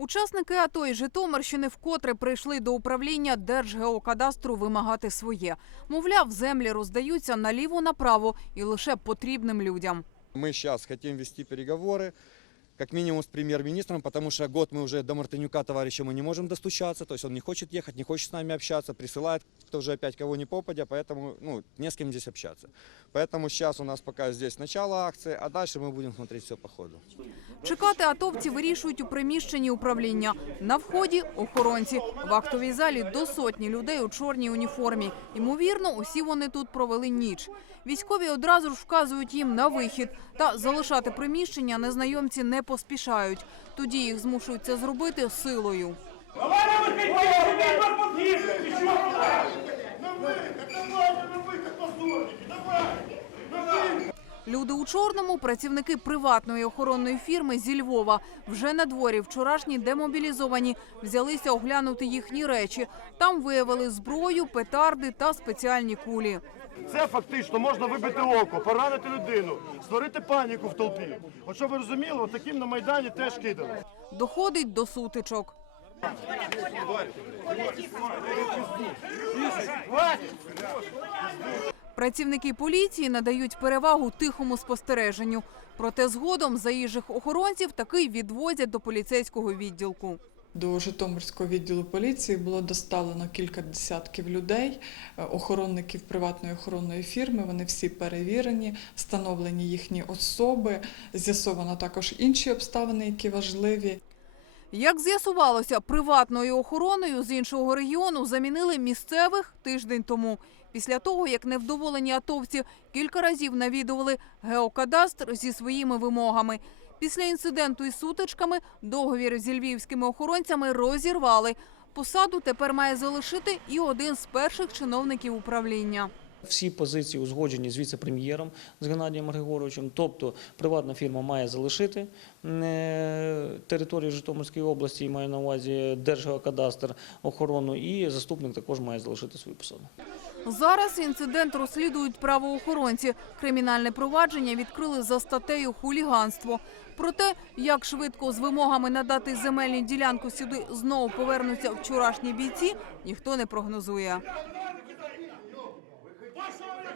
Учасники АТО і Житомирщини вкотре прийшли до управління Держгеокадастру вимагати своє. Мовляв, землі роздаються наліво-направо і лише потрібним людям. Ми зараз хочемо вести переговоры, как минимум с премьер-министром, потому что год мы уже до Мартынюка товарища мы не можем достучаться, то есть он не хочет ехать, не хочет с нами общаться, присылает кто уже опять кого не попадя, поэтому ну, не с кем здесь общаться. Поэтому сейчас у нас пока здесь начало акции, а дальше мы будем смотреть все по ходу. Чекати атовці вирішують у приміщенні управління. На вході – охоронці. В актовій залі до сотні людей у чорній уніформі. Ймовірно, усі вони тут провели ніч. Військові одразу ж вказують їм на вихід. Та залишати приміщення незнайомці не поспішають. Тоді їх змушують це зробити силою. Давай на выход, давай на выход, ты чего? На выход, давай же на выход, позорники, давай! Давай! Люди у чорному працівники приватної охоронної фірми зі Львова. Вже на дворі вчорашні демобілізовані взялися оглянути їхні речі. Там виявили зброю, петарди та спеціальні кулі. Це фактично можна вибити око, поранити людину, створити паніку в толпі. От щоб ви розуміли, таким на Майдані теж кидали. Доходить до сутичок. Працівники поліції надають перевагу тихому спостереженню. Проте згодом заїжджих охоронців таки відвозять до поліцейського відділку. До Житомирського відділу поліції було доставлено кілька десятків людей, е, охоронників приватної охоронної фірми. Вони всі перевірені, встановлені їхні особи. З'ясовано також інші обставини, які важливі. Як з'ясувалося, приватною охороною з іншого регіону замінили місцевих тиждень тому. Після того, як невдоволені атовці кілька разів навідували геокадастр зі своїми вимогами. Після інциденту із сутичками договір зі львівськими охоронцями розірвали. Посаду тепер має залишити і один з перших чиновників управління. Всі позиції узгоджені з віце-прем'єром з Геннадієм Григоровичем. Тобто приватна фірма має залишити е, територію Житомирської області, маю на увазі Держгеокадастр, охорону, і заступник також має залишити свою посаду. Зараз інцидент розслідують правоохоронці. Кримінальне провадження відкрили за статтею хуліганство. Проте, як швидко з вимогами надати земельну ділянку сюди знову повернуться вчорашні бійці, ніхто не прогнозує.